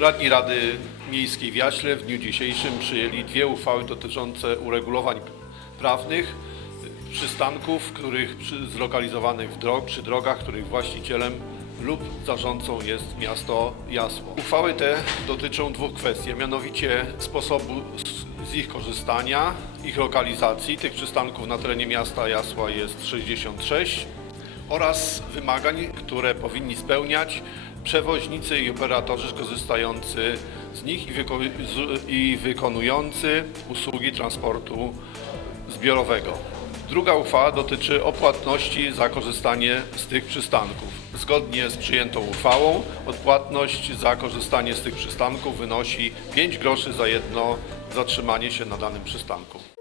Radni Rady Miejskiej w Jaśle w dniu dzisiejszym przyjęli dwie uchwały dotyczące uregulowań prawnych przystanków, których zlokalizowanych w drog, przy drogach, których właścicielem lub zarządcą jest miasto Jasło. Uchwały te dotyczą dwóch kwestii, a mianowicie sposobu z ich korzystania, ich lokalizacji. Tych przystanków na terenie miasta Jasła jest 66 oraz wymagań, które powinni spełniać przewoźnicy i operatorzy korzystający z nich i, wyko- i wykonujący usługi transportu zbiorowego. Druga uchwała dotyczy opłatności za korzystanie z tych przystanków. Zgodnie z przyjętą uchwałą odpłatność za korzystanie z tych przystanków wynosi 5 groszy za jedno zatrzymanie się na danym przystanku.